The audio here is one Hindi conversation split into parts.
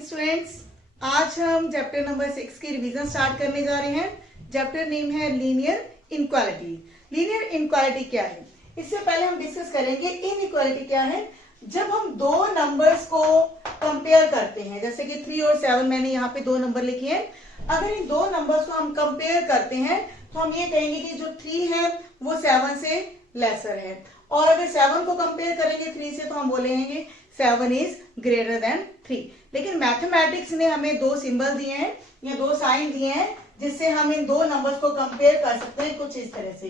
स्टूडेंट्स, आज हम चैप्टर नंबर 6 की रिवीजन स्टार्ट करने जा रहे हैं। चैप्टर नेम है लीनियर इनक्वालिटी। लीनियर इनक्वालिटी क्या है, इससे पहले हम डिस्कस करेंगे इनइक्वालिटी क्या है। जब हम दो नंबर्स को कंपेयर करते हैं, जैसे कि 3 और 7, मैंने यहाँ पे दो नंबर लिखे हैं। अगर इन दो नंबर्स को हम कंपेयर करते हैं तो हम ये कहेंगे कि जो 3 है वो 7 से लेसर है, और अगर 7 को कंपेयर करेंगे 3 से तो हम बोलेंगे 7 इज ग्रेटर देन 3। लेकिन मैथमेटिक्स ने हमें दो सिंबल दिए हैं या दो साइन दिए हैं जिससे हम इन दो नंबर्स को कंपेयर कर सकते हैं कुछ इस तरह से।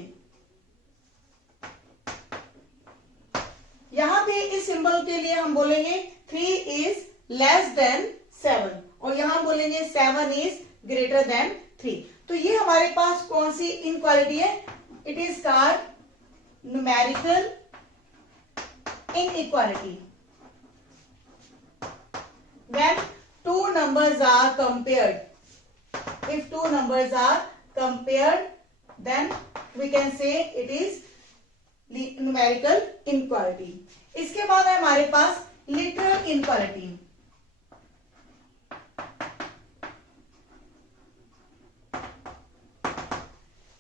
यहां पे इस सिंबल के लिए हम बोलेंगे 3 इज लेस देन 7 और यहां बोलेंगे 7 इज ग्रेटर देन 3। तो ये हमारे पास कौन सी इनक्वालिटी है? It is called numerical inequality. When two numbers are compared, if two numbers are compared, then we can say it is numerical inequality. इसके बाद है हमारे पास literal inequality.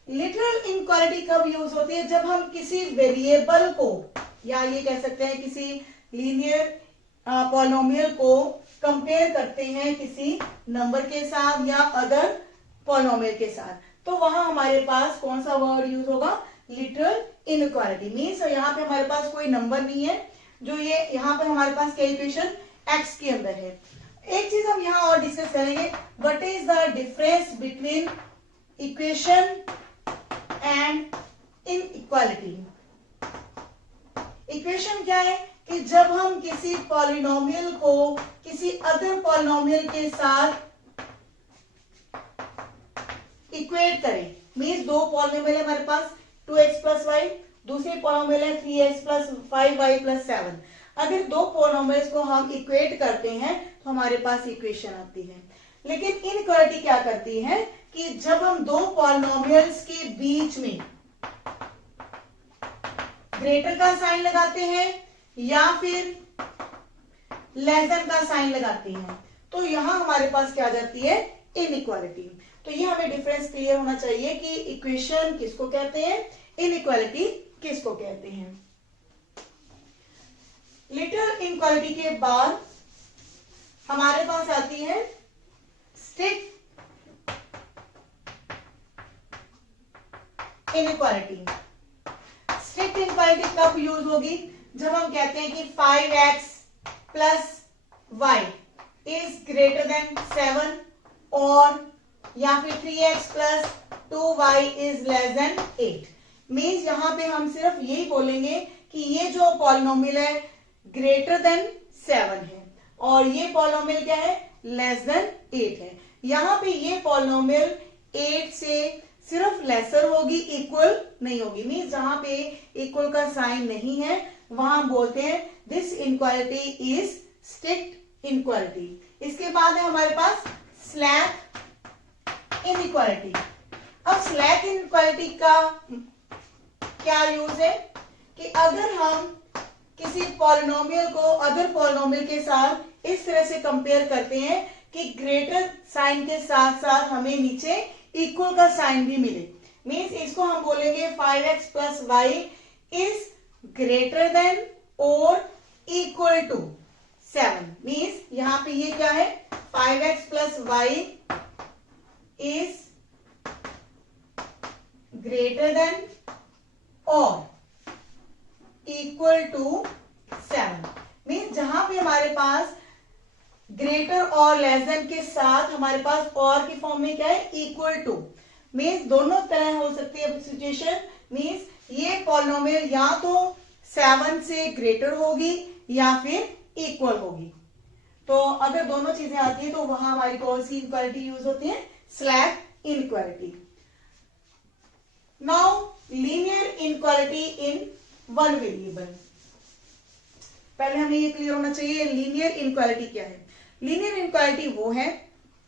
लिटरल इनक्वालिटी कब यूज होती है? जब हम किसी वेरिएबल को या ये कह सकते हैं किसी लीनियर पॉलिनोमियल को कंपेयर करते हैं किसी नंबर के साथ या अदर पॉलिनोमियल के साथ, तो वहां हमारे पास कौन सा वर्ड यूज होगा? Literal inequality. मीन्स यहाँ पे हमारे पास कोई नंबर नहीं है, जो ये यहाँ पे हमारे पास क्या इक्वेशन x के अंदर है। एक चीज हम यहाँ और डिस्कस करेंगे, what is the difference between equation and inequality. Equation क्या है कि जब हम किसी पॉलिनोमियल को किसी अदर पॉलिनोमियल के साथ इक्वेट करें, मीन्स दो पॉलिनोमियल है हमारे पास 2x प्लस वाई, दूसरी पॉलिनोमियल है 3x प्लस 5y प्लस 7। अगर दो पॉलिनोमियल्स को हम इक्वेट करते हैं तो हमारे पास इक्वेशन आती है। लेकिन इनइक्वालिटी क्या करती है कि जब हम दो पॉलिनोमियल्स के बीच में ग्रेटर का साइन लगाते हैं या फिर लेस देन का साइन लगाते हैं, तो यहां हमारे पास क्या आ जाती है? इनइक्वालिटी। तो ये हमें डिफरेंस क्लियर होना चाहिए कि इक्वेशन किसको कहते हैं, इनइक्वालिटी किसको कहते हैं। लिटरल इनइक्वालिटी के बाद हमारे पास आती है स्ट्रिक्ट इनइक्वालिटी। स्ट्रिक्ट इनइक्वालिटी कब यूज होगी? जब हम कहते हैं कि 5x plus Y is greater than 7 और या फिर 3x plus 2y is less than 8। Means यहां पे हम सिर्फ यही बोलेंगे कि ये जो पॉलिनोमियल है ग्रेटर देन 7 है और ये पॉलिनोमियल क्या है? लेस देन 8 है। यहां पे ये पॉलिनोमियल 8 से सिर्फ लेसर होगी, इक्वल नहीं होगी। मीन्स जहां पे इक्वल का साइन नहीं है वहां हम बोलते हैं this inequality is strict inequality. इसके बाद है हमारे पास स्लैक इनइक्वालिटी। अब स्लैक इनइक्वालिटी का क्या यूज है कि अगर हम किसी पॉलिनोमियल को अदर पॉलिनोमियल के साथ इस तरह से कंपेयर करते हैं कि ग्रेटर साइन के साथ साथ हमें नीचे इक्वल का साइन भी मिले, मीन्स इसको हम बोलेंगे 5x plus Y is greater than और इक्वल टू 7। मीन्स यहां पे ये क्या है? 5x plus Y is greater than और इक्वल टू 7। मीन्स जहां पे हमारे पास ग्रेटर और लेस देन के साथ हमारे पास और की फॉर्म में क्या है? Equal to. मीन्स दोनों तरह हो सकती है सिचुएशन। मीन्स ये पॉलिनोमियल या तो 7 से ग्रेटर होगी या फिर इक्वल होगी। तो अगर दोनों चीजें आती है तो वहां हमारी कौन सी इनइक्वालिटी यूज होती है? Slack inequality. Now linear inequality in one variable. पहले हमें ये क्लियर होना चाहिए लीनियर इनइक्वालिटी क्या है। लीनियर इनइक्वालिटी वो है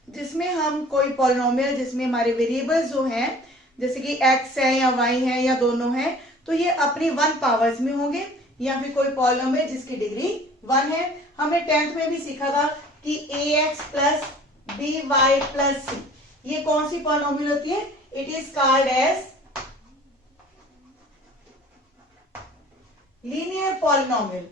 जिसमें हम कोई पॉलिनोमियल जिसमें हमारे वेरिएबल्स जो हैं जैसे कि x है या y है या दोनों है, तो ये अपनी 1 पावर्स में होंगे, या फिर कोई पॉलिनोमियल जिसकी डिग्री 1 है। हमने 10th में भी सीखा था कि ax plus by plus c, ये कौन सी पॉलिनोमियल होती है? It is called as linear polynomial.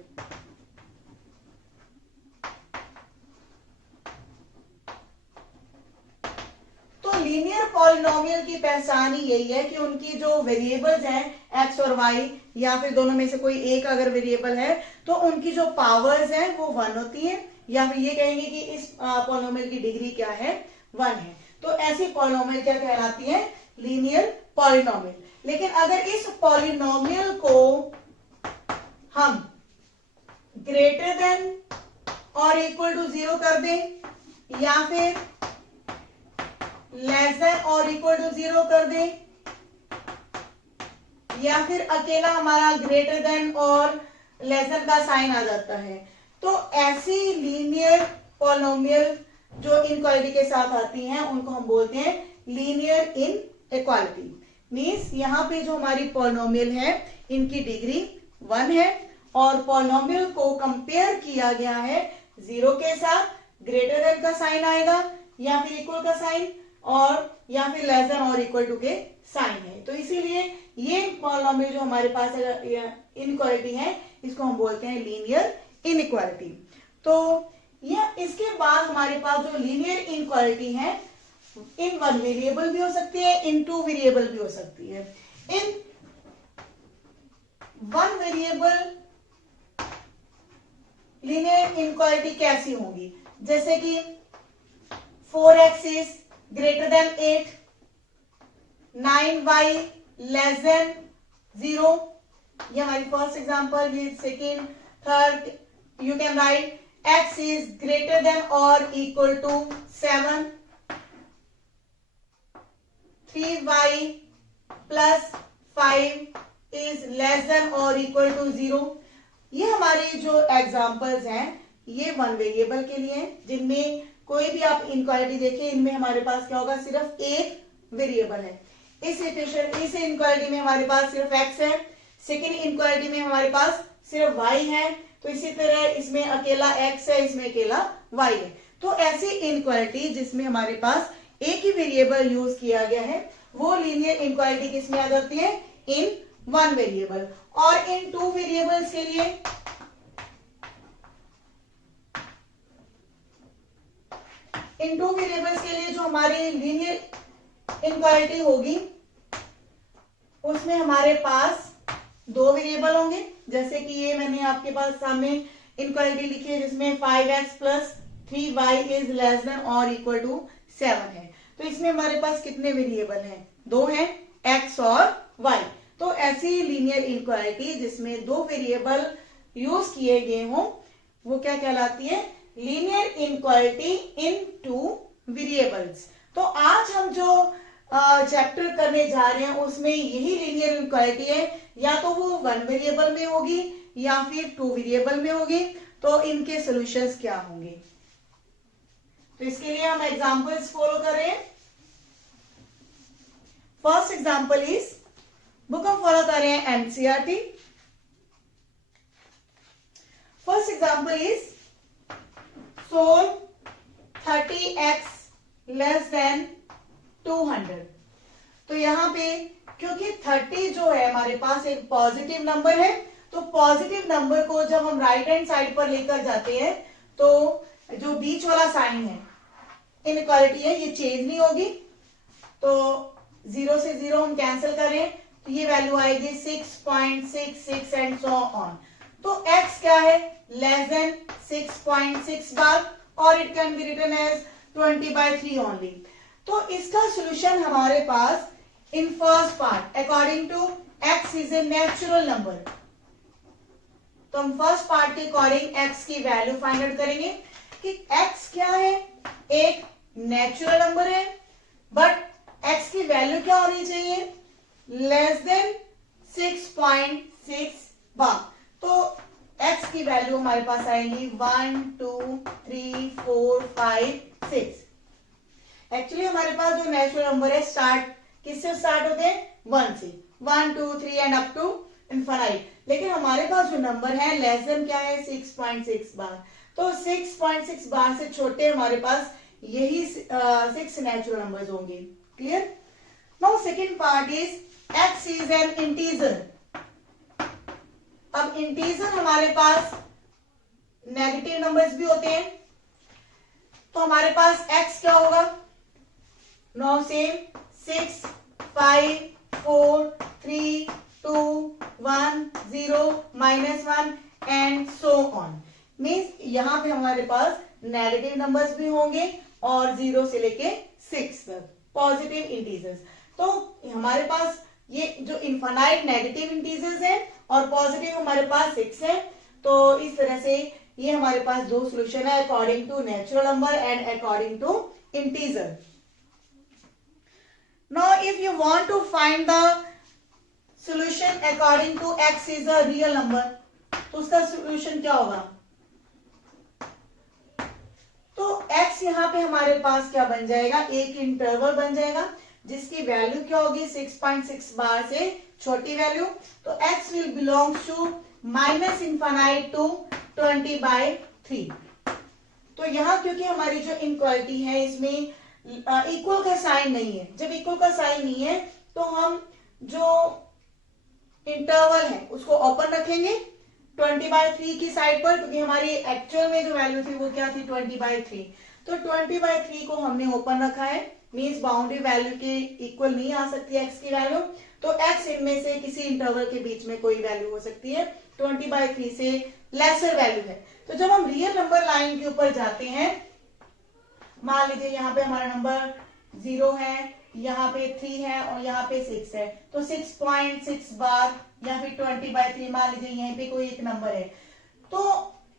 तो लीनियर पॉलिनोमियल की पहचान ही यही है कि उनकी जो वेरिएबल्स हैं एक्स और वाई, या फिर दोनों में से कोई एक अगर वेरिएबल है तो उनकी जो पावर्स हैं वो 1 होती है, या फिर ये कहेंगे कि इस पॉलिनोमियल की डिग्री क्या है? 1 है। तो ऐसी पॉलिनोमियल क्या कहलाती है? Linear polynomial. लेकिन अगर इस पॉलिनोमियल को हम ग्रेटर देन और इक्वल टू 0 कर दें, या फिर लेस देन और इक्वल टू 0 कर दें, या फिर अकेला हमारा ग्रेटर देन और लेस देन का साइन आ जाता है, तो ऐसी लीनियर पॉलिनोमियल जो इनइक्वालिटी के साथ आती हैं उनको हम बोलते हैं लीनियर इनइक्वालिटी। मींस यहाँ पे जो हमारी पॉलिनोमियल है इनकी डिग्री 1 है और पॉलिनोमियल को कंपेयर किया गया है 0 के साथ, ग्रेटर देन का साइन आएगा या फिर इक्वल का साइन, और या फिर लेस देन और इक्वल टू के साइन है। तो इसीलिए ये पॉलिनोमियल जो हमारे पास इनइक्वालिटी है इसको हम बोलते हैं लीनियर इनइक्वालिटी। तो यह इसके बाद हमारे पास जो लीनियर इनइक्वालिटी है इन 1 वेरिएबल भी हो सकती है, इन 2 वेरिएबल भी हो सकती है। इन 1 वेरिएबल लीनियर इनइक्वालिटी कैसी होंगी? जैसे कि 4x is greater than 8, 9y less than 0, ये हमारी फर्स्ट एग्जांपल। ये second, third, you can write x is greater than और equal to 7, 3y plus 5 is less than और इक्वल टू 0। ये हमारे जो एग्जांपल्स हैं ये 1 वेरिएबल के लिए हैं, जिनमें कोई भी आप इनइक्वालिटी देखिए इनमें हमारे पास क्या होगा? सिर्फ एक वेरिएबल है। इस इनइक्वालिटी में हमारे पास सिर्फ x है, सेकेंड इनइक्वालिटी में हमारे पास सिर्फ y है, तो इसी तरह इसमें अकेला x है, इसमें अकेला y है। तो ऐसी इनइक्वालिटी जिसमें हमारे पास एक ही वेरिएबल यूज किया गया है वो लीनियर इनइक्वालिटी किसमें आ जाती है? इन 1 वेरिएबल। और इन 2 वेरिएबल्स के लिए जो हमारी लीनियर इनइक्वालिटी होगी उसमें हमारे पास 2 वेरिएबल होंगे। जैसे कि ये मैंने आपके पास सामने इनइक्वालिटी लिखी है जिसमें 5x plus 3y is less than और इक्वल टू 7 है। तो इसमें हमारे पास कितने वेरिएबल हैं? 2 हैं, x और y। तो ऐसी लीनियर इनइक्वालिटी जिसमें 2 वेरिएबल यूज किए गए हों वो क्या कहलाती है? Linear inequality in 2 variables. तो आज हम जो चैप्टर करने जा रहे हैं उसमें यही लीनियर इनइक्वालिटी है, या तो वो 1 वेरिएबल में होगी या फिर 2 वेरिएबल में होगी। तो इनके सॉल्यूशंस क्या होंगे? तो इसके लिए हम एग्जांपल्स फॉलो कर रहे हैं। फर्स्ट एग्जांपल इज, बुक हम फॉलो कर रहे हैं NCERT. First example is solve 30x less than 200। तो यहां पे क्योंकि 30 जो है हमारे पास एक पॉजिटिव नंबर है, तो पॉजिटिव नंबर को जब हम राइट हैंड साइड पर लेकर जाते हैं तो जो बीच वाला साइन है इनइक्वालिटी है ये चेंज नहीं होगी। तो 0 से 0 हम कैंसिल करें तो ये वैल्यू आएगी 6.66 एंड सो ऑन। तो x क्या है? लेस देन 6.6 बार, और it can be written as 20/3 only. तो इसका सॉल्यूशन हमारे पास इन first part according to x is a natural number, तो हम फर्स्ट पार्ट के अकॉर्डिंग x की वैल्यू फाइंड आउट करेंगे कि x क्या है? एक नेचुरल नंबर है, बट x की वैल्यू क्या होनी चाहिए? Less than 6.6 bar. तो x की वैल्यू हमारे पास आएगी 1 2 3 4 5 6। एक्चुअली हमारे पास जो नेचुरल नंबर है स्टार्ट किससे स्टार्ट होते हैं? 1 से, 1 2 3 एंड अप टू इनफाइनाइट। लेकिन हमारे पास जो नंबर है लेस देन क्या है? 6.6 बार। तो 6.6 बार से छोटे हमारे पास यही 6 नेचुरल नंबर्स होंगे। Clear? Now second part is x is an integer. अब इंटीजर हमारे पास नेगेटिव नंबर्स भी होते हैं, तो हमारे पास x क्या होगा? No same 6, 5, 4, 3, 2, 1, 0, -1 and so on. Means यहां पे हमारे पास नेगेटिव नंबर्स भी होंगे और 0 से लेके 6 तक पॉजिटिव इंटीजर्स। तो हमारे पास ये जो इनफाइनाइट नेगेटिव इंटीजर्स है और पॉजिटिव हमारे पास 6 है। तो इस तरह से ये हमारे पास दो सोल्यूशन है according to natural number and according to integer. Now if you want to find the solution according to x is a real number, तो उसका सॉल्यूशन क्या होगा? तो x यहां पे हमारे पास क्या बन जाएगा? एक इंटरवल बन जाएगा जिसकी वैल्यू क्या होगी? 6.6 बार से छोटी वैल्यू। तो x will belongs to -infinite to 20/3। तो यहां क्योंकि हमारी जो इनक्वालिटी है इसमें इक्वल का साइन नहीं है। जब इक्वल का साइन नहीं है तो हम जो इंटरवल है उसको ओपन रखेंगे 20/3 की साइड पर, क्योंकि हमारी एक्चुअल में जो वैल्यू थी वो क्या थी? 20/3। तो 20/3 को हमने ओपन रखा है, मींस बाउंड्री वैल्यू के इक्वल नहीं आ सकती x की वैल्यू। तो x इनमें से किसी इंटरवल के बीच में कोई वैल्यू हो सकती है, 20/3 से लेसर वैल्यू है। तो जब हम रियल नंबर लाइन के ऊपर जाते हैं, मान लीजिए यहाँ पे हमारा नंबर 0 है, यहाँ पे 3 है और यहाँ पे 6 है, तो 6.6 बार या फिर 20/3 मान लीजिए यहीं पे कोई एक नंबर है। तो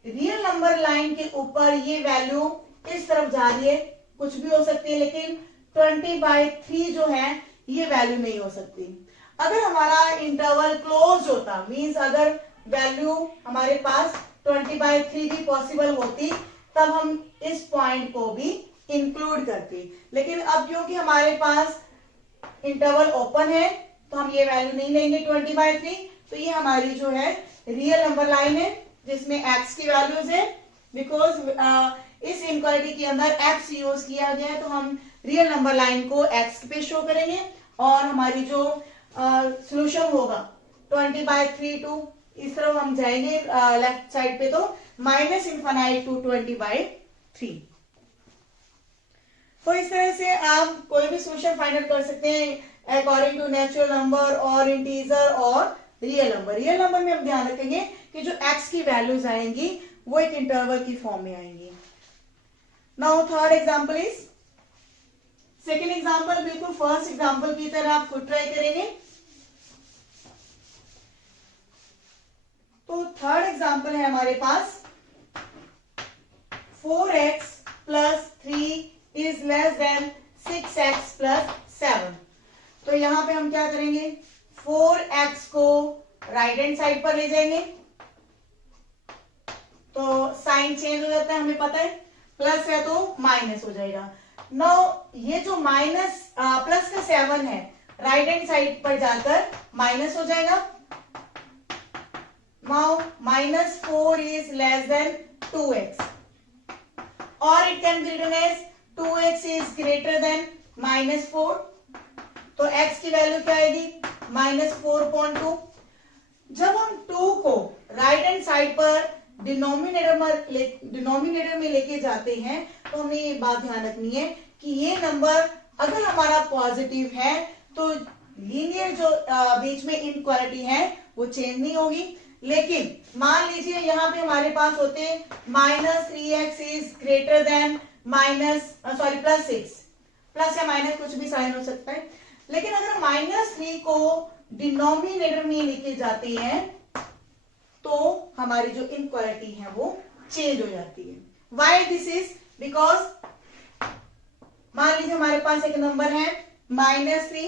रियल नंबर लाइन के ऊपर ये वैल्यू इस तरफ जा रही है, कुछ भी हो सकती है, लेकिन 20/3 जो है ये वैल्यू नहीं हो सकती। अगर हमारा इंटरवल क्लोज होता, मींस अगर वैल्यू हमारे पास 20/3 भी पॉसिबल होती, तब हम इस पॉइंट को भी इंक्लूड करते। लेकिन अब क्योंकि हमारे पास इंटरवल ओपन है तो हम ये वैल्यू नहीं लेंगे 20/3। तो ये हमारी जो है रियल नंबर लाइन है जिसमें x की वैल्यूज है। बिकॉज इस इनक्वालिटी के अंदर x यूज किया गया है, तो हम रियल नंबर लाइन को x पे शो करेंगे और हमारी जो सोल्यूशन होगा 20/3 टू इस तरफ हम जाएंगे लेफ्ट साइड पे, तो -इनफाइनाइट टू 20/3। तो इस तरह से आप कोई भी सोल्यूशन फाइंड आउट कर सकते हैं अकॉर्डिंग टू नेचुरल नंबर और इंटीजर और रियल नंबर। रियल नंबर में हम ध्यान रखेंगे कि जो x की वैल्यूज आएंगी वो एक इंटरवल की फॉर्म में आएंगी। Now third example is, second example बिल्कुल फर्स्ट एग्जांपल की तरह आप खुद ट्राई करेंगे। तो थर्ड एग्जांपल है हमारे पास 4x + 3 is less then 6x + 7। तो यहां पे हम क्या करेंगे? 4x को राइट हैंड साइड पर ले जाएंगे, तो साइन चेंज हो जाता है, हमें पता है, प्लस है तो माइनस हो जाएगा। नाउ ये जो प्लस का 7 है राइट हैंड साइड पर जाकर माइनस हो जाएगा। Now -4 is less than 2x और it can be written as 2x is greater than -4। तो x की वैल्यू क्या आएगी? -4.2। जब हम 2 को राइट हैंड साइड पर डिनोमिनेटर में लेके जाते हैं, तो हमें ये बात ध्यान रखनी है कि ये नंबर अगर हमारा पॉजिटिव है तो लीनियर जो बीच में इनक्वालिटी है वो चेंज नहीं होगी। लेकिन मान लीजिए यहाँ पे हमारे पास होते -3x is greater then +6, plus या माइनस कुछ भी साइन हो सकता है। लेकिन अगर -3 को डिनोमिनेटर में लेके जाते हैं तो हमारी जो इनक्वालिटी है वो चेंज हो जाती है। Why this is? बिकॉज मान लीजिए हमारे पास एक नंबर है -3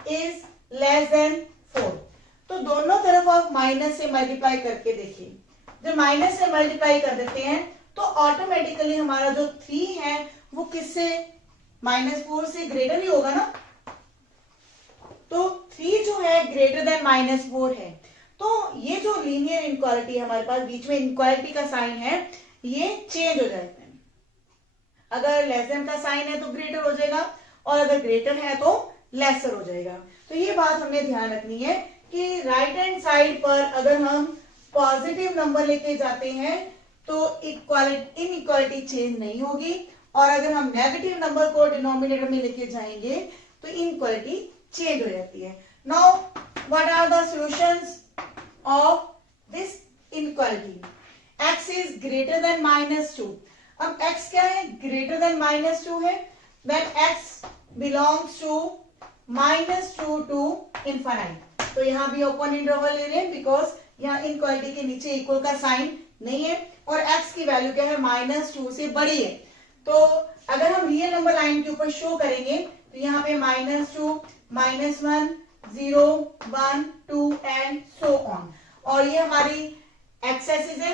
इज लेस देन 4, तो दोनों तरफ आप माइनस से मल्टीप्लाई करके देखिए। जब माइनस से मल्टीप्लाई कर देते हैं तो ऑटोमेटिकली हमारा जो 3 है वो किससे? -4 से ग्रेटर ही होगा ना। तो 3 जो है ग्रेटर देन -4 है। तो ये जो लीनियर इनक्वालिटी है हमारे पास, बीच में इनक्वालिटी का साइन है, ये चेंज हो जाते हैं। अगर लेस देन का साइन है तो ग्रेटर हो जाएगा, और अगर ग्रेटर है तो लेसर हो जाएगा। तो ये बात हमें ध्यान रखनी है कि राइट हैंड साइड पर अगर हम पॉजिटिव नंबर लेके जाते हैं तो इनइक्वालिटी चेंज नहीं होगी, और अगर हम नेगेटिव नंबर को डिनोमिनेटर में लेके जाएंगे तो इनइक्वालिटी चेंज हो जाती है। Now what are the solutions of this inequality? x is greater than -2। अब x क्या है? ग्रेटर देन -2 है। Then x belongs to -2 to infinite। तो यहाँ भी ओपन इंटरवल ले रहे हैं बिकॉज यहाँ इनइक्वालिटी के नीचे इक्वल का साइन नहीं है, और x की वैल्यू क्या है? -2 से बड़ी है। तो अगर हम रियल नंबर लाइन के ऊपर शो करेंगे तो यहाँ पे -2, -1, 0, 1, 2 एंड सो ऑन, और ये हमारी एक्स एक्सिस है,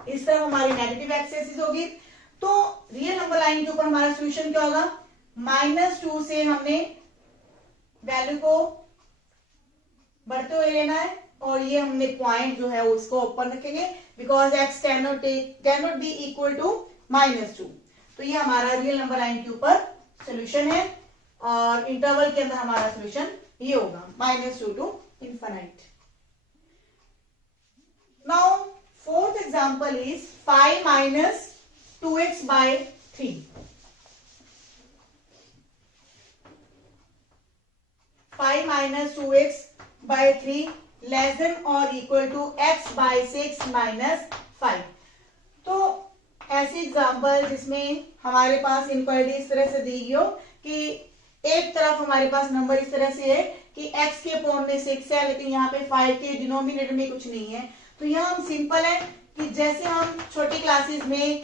इस तरफ हमारी नेगेटिव एक्स एक्सिस होगी। तो रियल नंबर लाइन के ऊपर हमारा सॉल्यूशन क्या होगा? -2 से हमने वैल्यू को बढ़ते हुए लेना है, और ये हमने पॉइंट जो है उसको ओपन रखेंगे because x cannot be equal to -2। तो ये हमारा रियल नंबर लाइन के ऊपर सॉल्यूशन है, और इंटरवल के अंदर हमारा सॉल्यूशन ये होगा -2 to infinite. Now fourth example is 5 - 2x by 3। 5 - 2x by 3 less than और इक्वल टू x by 6 - 5। तो ऐसी एग्जांपल जिसमें हमारे पास इनक्वालिटी इस तरह से दी गई हो कि एक तरफ हमारे पास नंबर इस तरह से है कि x के पॉन में 6 है, लेकिन यहाँ पे 5 के डिनोमिनेटर में कुछ नहीं है। तो यहाँ हम सिंपल है कि जैसे हम छोटी क्लासेस में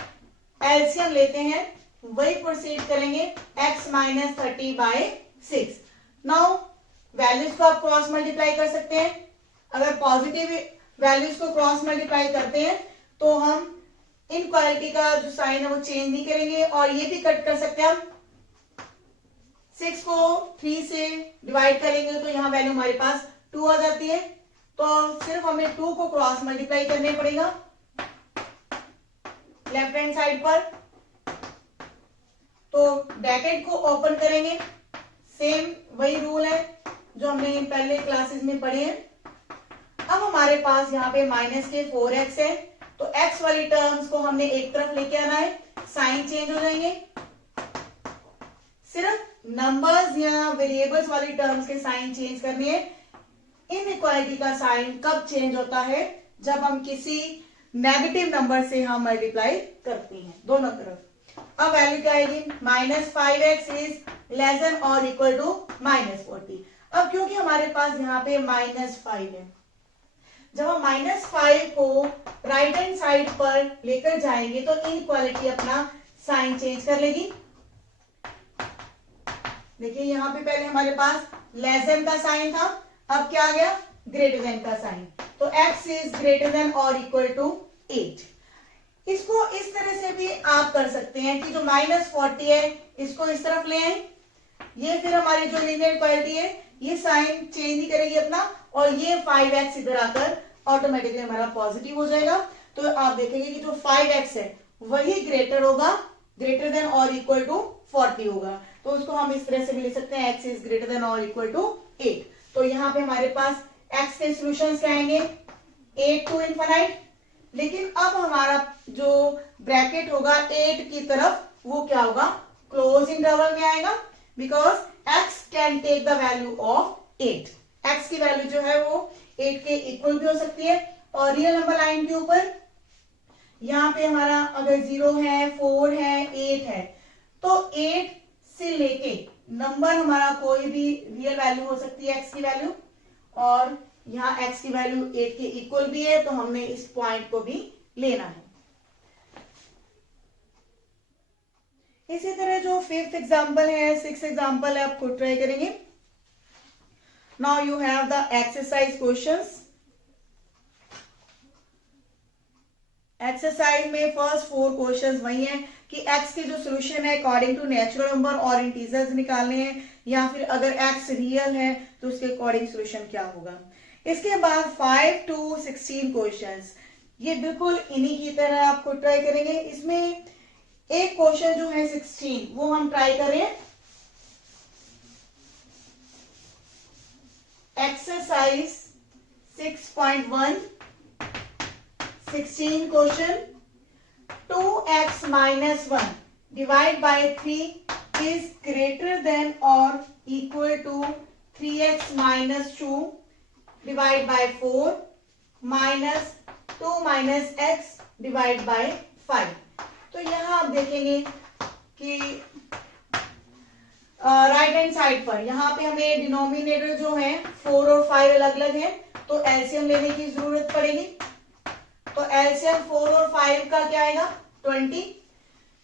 एलसीएम लेते हैं वही प्रोसीड करेंगे, x - 30 by 6। नाउ वैल्यूज को आप क्रॉस मल्टीप्लाई कर सकते हैं। अगर पॉजिटिव वैल्यूज को क्रॉस मल्टीप्लाई करते हैं तो हम इनइक्वालिटी का जो साइन है वो चेंज नहीं करेंगे, और ये भी कट कर सकते हैं हम। 6 को 3 से डिवाइड करेंगे तो यहाँ वैल्यू हमारे पास 2 आ जाती है, तो सिर्फ हमें 2 को क्रॉस मल्टीप्लाई करने पड़ेगा लेफ्ट हैंड साइड पर। तो ब्रैकेट को ओपन करेंगे, सेम वही रूल है जो हमने पहले क्लासेस में पढ़े हैं। अब हमारे पास यहाँ पे -4x है, तो x वाली टर्म्स को हमने एक तरफ लेके आना है, साइन चेंज हो जाएंगे। सिर्फ नंबर्स या वेरिएबल्स वाली टर्म्स के साइन चेंज करनी है। इनइक्वालिटी का साइन कब चेंज होता है? जब हम किसी नेगेटिव नंबर से हम मल्टीप्लाई करते हैं दोनों तरफ। अब वैल्यू क्या आएगी? -5x इज लेस देन और इक्वल टू -40। अब क्योंकि हमारे पास यहाँ पे -5 है, जब हम -5 को राइट हैंड साइड पर लेकर जाएंगे तो इनइक्वालिटी अपना साइन चेंज कर लेगी। देखिए यहाँ पे पहले हमारे पास लेस देन का साइन था, अब क्या आ गया? ग्रेटर देन का साइन। तो x इज ग्रेटर देन और इक्वल टू 8। इसको इस तरह से भी आप कर सकते हैं कि जो -40 है इसको इस तरफ ले आए, ये फिर हमारी जो लीनियर इक्वालिटी है ये साइन चेंज नहीं करेगी अपना, और ये 5x इधर आकर ऑटोमेटिकली हमारा पॉजिटिव हो जाएगा। तो आप देखेंगे कि जो 5x है वही ग्रेटर होगा, ग्रेटर देन और इक्वल टू 40 होगा। तो उसको हम इस तरह से भी लिख सकते हैं x इज ग्रेटर देन और इक्वल टू 8। तो यहाँ पे हमारे पास x के सॉल्यूशंस क्या आएंगे? 8 टू इंफिनिट। लेकिन अब हमारा जो ब्रैकेट होगा 8 की तरफ वो क्या होगा? क्लोज इंटरवल में आएगा, because x can take the value of 8। x की वैल्यू जो है वो 8 के इक्वल भी हो सकती है। और रियल नंबर लाइन के ऊपर यहाँ पे हमारा अगर 0 है, 4 है, 8 है, तो 8 से लेके नंबर हमारा कोई भी रियल वैल्यू हो सकती है x की वैल्यू, और यहाँ x की वैल्यू 8 के इक्वल भी है, तो हमने इस पॉइंट को भी लेना है। इसी तरह जो 5th एग्जाम्पल है, 6th एग्जाम्पल है, आप खुद ट्राई करेंगे। Now you have the exercise questions. Exercise में फर्स्ट 4 क्वेश्चंस वही हैं कि x के जो सोल्यूशन है अकॉर्डिंग टू नेचुरल नंबर और इंटीजर्स निकालने हैं, या फिर अगर x रियल है तो उसके अकॉर्डिंग सोल्यूशन क्या होगा। इसके बाद 5 to 16 क्वेश्चंस ये बिल्कुल इन्हीं की तरह आपको ट्राई करेंगे। इसमें एक क्वेश्चन जो है 16 वो हम ट्राई करें। Exercise 6.1 16 question 2x minus 1 divided by 3 is greater than or equal to 3x minus 2 divided by 4 minus 2 minus x divided by 5। तो यहां आप देखेंगे कि राइट हैंड साइड पर यहाँ पे हमें डिनोमिनेटर जो है 4 और 5 अलग अलग है, तो एलसीएम लेने की जरूरत पड़ेगी। तो एलसीएम 4 और 5 का क्या आएगा 20,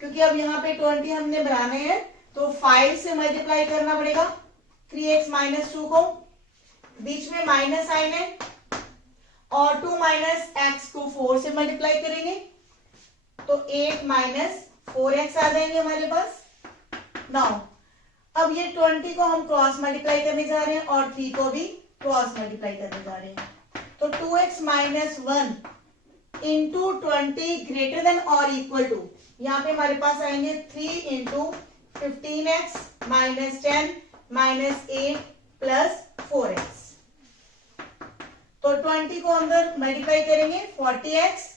क्योंकि अब यहाँ पे 20 हमने बनाने हैं तो 5 से मल्टीप्लाई करना पड़ेगा 3x माइनस 2 को, बीच में माइनस साइन है, और 2 माइनस एक्स को 4 से मल्टीप्लाई करेंगे तो 8 माइनस 4x आ जाएंगे हमारे पास। नाउ अब ये 20 को हम क्रॉस मल्टीप्लाई करने जा रहे हैं और 3 को भी क्रॉस मल्टीप्लाई करने जा रहे हैं, तो 2x minus 1 into 20 greater than और इक्वल टू, यहाँ पे हमारे पास आएंगे 3 into 15x minus 10 minus 8 plus 4x। तो 20 को अंदर मल्टीप्लाई करेंगे 40x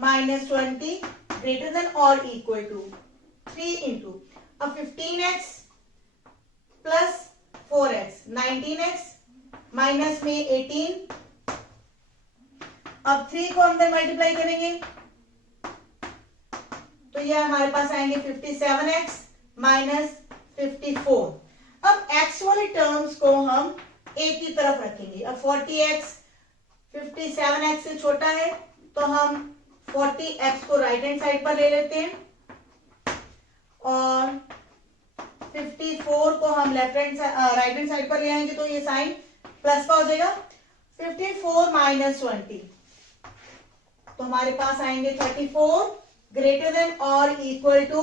माइनस 20 ग्रेटर देन और इक्वल टू 3 इंटू अब 15x plus 4x 19x minus में 18, अब 3 को अंदर मल्टीप्लाई करेंगे तो ये हमारे पास आएंगे 57x माइनस 54। अब x वाले टर्म्स को हम एक ही तरफ रखेंगे। अब 40x 57x से छोटा है तो हम 40x को राइट हैंड साइड पर ले लेते हैं और 54 को हम राइट हैंड साइड पर ले आएंगे तो ये साइन प्लस का हो जाएगा। 54 माइनस 20 तो हमारे पास आएंगे 34 ग्रेटर देन और इक्वल टू,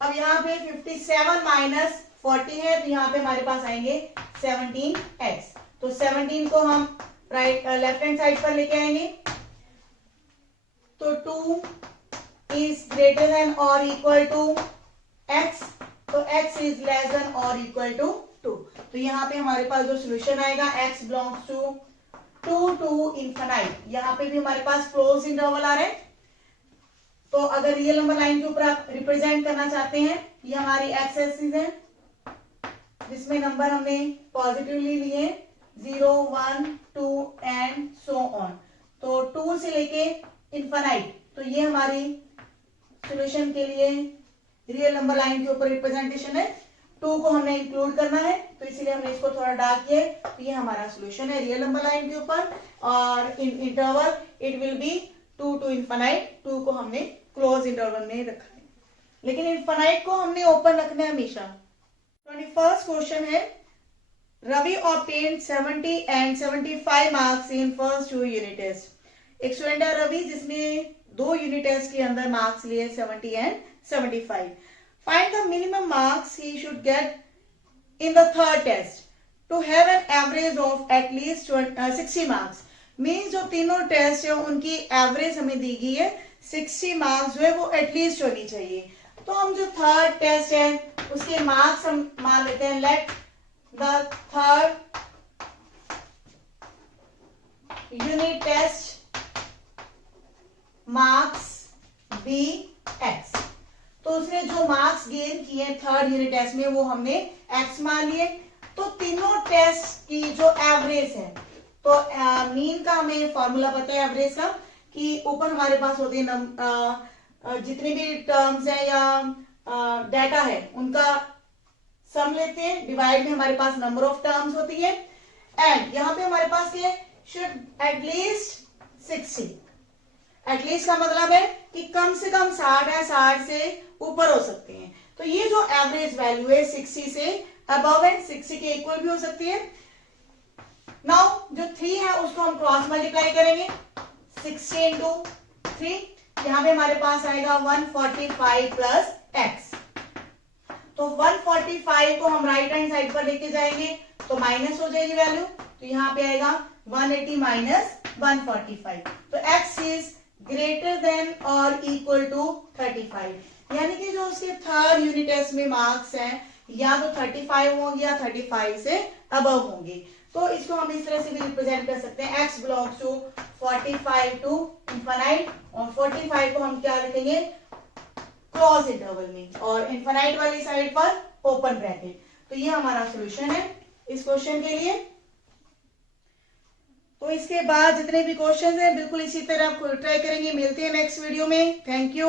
अब यहाँ पे 57 माइनस 40 है तो यहाँ पे हमारे पास आएंगे 17x, तो 17 को हम लेफ्ट हैंड साइड पर लेके आएंगे तो 2 इज ग्रेटर देन और इक्वल टू x, तो x इज लेस देन और इक्वल टू 2। तो यहाँ पे हमारे पास जो सोल्यूशन आएगा x belongs to 2 to infinite, यहाँ पे भी हमारे पास क्लोज इंटरवल आ रहे हैं। तो अगर रियल नंबर लाइन के ऊपर आप रिप्रेजेंट करना चाहते हैं, ये हमारी एक्स एक्सिस है जिसमें नंबर हमने पॉजिटिवली लिए 0 1 2 एंड सो ऑन, तो 2 से लेके इनफिनाइट, तो ये हमारी सॉल्यूशन के लिए रियल नंबर लाइन के ऊपर रिप्रेजेंटेशन है। 2 को हमने इंक्लूड करना है तो इसीलिए हमने इसको थोड़ा डार्क किया, तो ये हमारा सॉल्यूशन है रियल नंबर लाइन के ऊपर, और in interval it will be 2 to infinite. 2 को हमने क्लोज इंटरवल में रखा है, लेकिन इनफिनाइट को हमने ओपन रखना है हमेशा। 21st क्वेश्चन है, Ravi obtained 70 and 75 marks in first 2 unit test. एक स्टूडेंट है रवि जिसने 2 यूनिट टेस्ट के अंदर मार्क्स लिए 70 and 75। Find the minimum marks he should get in the third test to have an average of at least 60 marks। Means जो तीनों टेस्ट है उनकी एवरेज हमें दी गई है 60 मार्क्स जो है वो एटलीस्ट होनी चाहिए। तो हम जो थर्ड टेस्ट है उसके मार्क्स हम मान लेते हैं, let the third unit test marks be X. तो उसने जो मार्क्स गेन किए थर्ड यूनिट टेस्ट में वो हमने एक्स मान लिए। तो तीनों टेस्ट की जो एवरेज है, तो मीन का हमें फॉर्मूला पता है एवरेज का, कि ऊपर हमारे पास होते हैं जितने भी टर्म्स है या डाटा है उनका सम लेते हैं, डिवाइड में हमारे पास नंबर ऑफ टर्म्स होती है, एंड यहाँ पे हमारे पास ये शुड एटलीस्ट 60। एटलीस्ट का मतलब है कि कम से कम 60 है, 60 से ऊपर हो सकते हैं। तो ये जो एवरेज वैल्यू है 60 से अबव है, 60 के इक्वल भी हो सकती है। नाउ जो 3 है उसको हम क्रॉस मल्टीप्लाई करेंगे 60 इंटू 3, यहाँ पे हमारे पास आएगा 145 प्लस एक्स। तो 145 को हम राइट हैंड साइड पर लेके जाएंगे तो माइनस हो जाएगी वैल्यू, तो यहाँ पे आएगा 180 माइनस 145, तो x इज ग्रेटर देन और इक्वल टू 35, यानी कि जो उसके थर्ड यूनिट टेस्ट में मार्क्स हैं या तो 35 होंगे या 35 से अबव होंगे। तो इसको हम इस तरह से भी रिप्रेजेंट कर सकते हैं, x belongs to 45 to infinite, और 45 को हम क्या लिखेंगे क्लोज इंटरवल में, और इंफाइनाइट वाली साइड पर ओपन ब्रैकेट। तो ये हमारा सॉल्यूशन है इस क्वेश्चन के लिए। तो इसके बाद जितने भी क्वेश्चंस हैं बिल्कुल इसी तरह ट्राई करेंगे। मिलते हैं नेक्स्ट वीडियो में। Thank you.